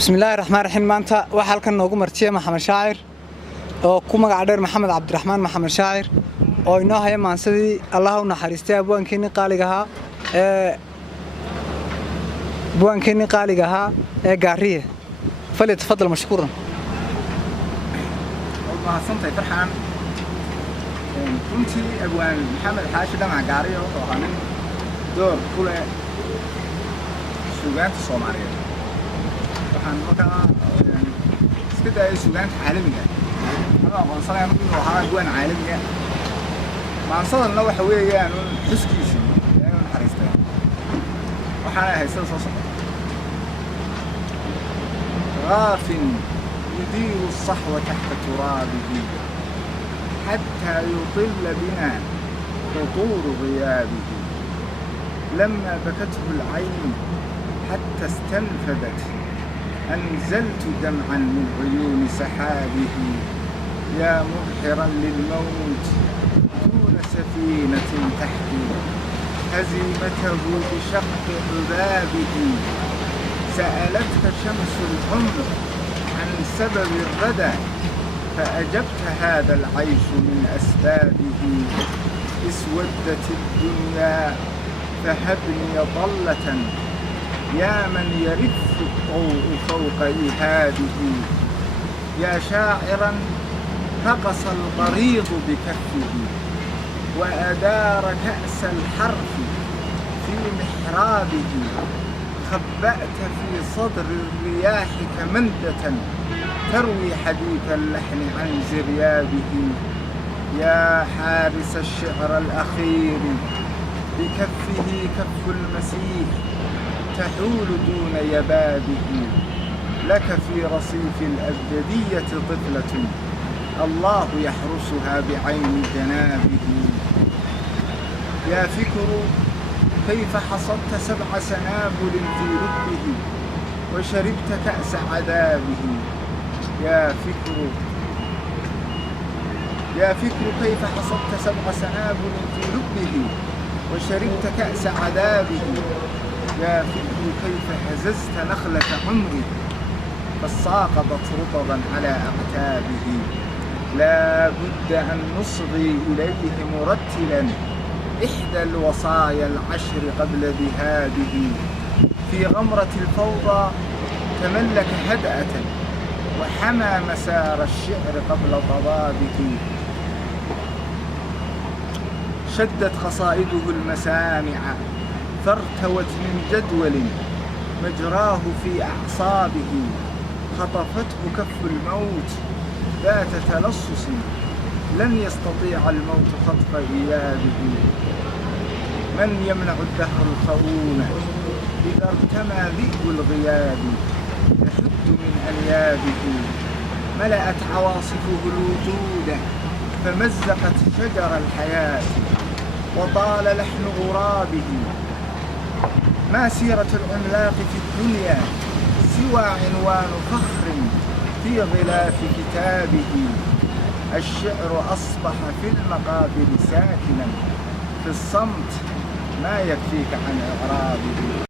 بسم الله الرحمن الرحيم. maanta waxa halkan noogu martiye Maxamed Shaacir oo ku magac dheer Maxamed Cabdiraxmaan Maxamed Shaacir oo inoo haya maansadii Allah u naxariistay abwaankeeni qaaliga ahaa ee gaariye fali tafadal mashkuuran. والله سنتي فرحان كنتي أبوان محمد حاشي ده مع قاري وطبعاً دور كل سوقات الصومالية فرحان مكان سكده سوقات عالمية أنا أنصر يعني وحنا أبوان عالمية ما أنصر إنه حويه يعني حسكيسي يعني حريستان وحنا هيصير صوص غاف يدير الصحو تحت ترابه حتى يطل بنا خطور غيابه لما بكته العين حتى استنفذت أنزلت دمعا من عيون سحابه يا مبحرا للموت دون سفينة تحكي هزيمته بشق عذابه سألتك شمس العمر عن سبب الردى فأجبت هذا العيش من أسبابه اسودت الدنيا فهبني ضلة يا من يرف الضوء فوق إيهابه يا شاعرا رقص الغريض بكفه وأدار كأس الحرف في محرابه خبأت في صدر الرياح كمندة تروي حديث اللحن عن زريابه يا حارس الشعر الأخير بكفه كف المسيح تحول دون يبابه لك في رصيف الأبجدية طفلة الله يحرسها بعين جنابه يا فكر كيف حصدت 7 سنابل في لبه وشربت كأس عذابه يا فكر كيف حصدت 7 سنابل في لبه وشربت كأس عذابه يا فكر كيف هززت نخلة عمري فساقطت رطبا على أعتابه لا بد أن نصغي إليه مرتلا إحدى الوصايا العشر قبل ذهابه في غمرة الفوضى تملك هدأة وحمى مسار الشعر قبل ضبابه شدت قصائده المسامع فارتوت من جدول مجراه في أعصابه خطفته كف الموت ذات تلصص لن يستطيع الموت خطف إيابه من يمنع الدهر الخؤون إذا ارتمى ذئب الغياب يحد من أنيابه ملأت عواصفه الوجود فمزقت شجر الحياة وطال لحن غرابه ما سيرة العملاق في الدنيا سوى عنوان فخر في غلاف كتابه الشعر أصبح في المقابر ساكنا في الصمت ما يكفيك عن إعرابه.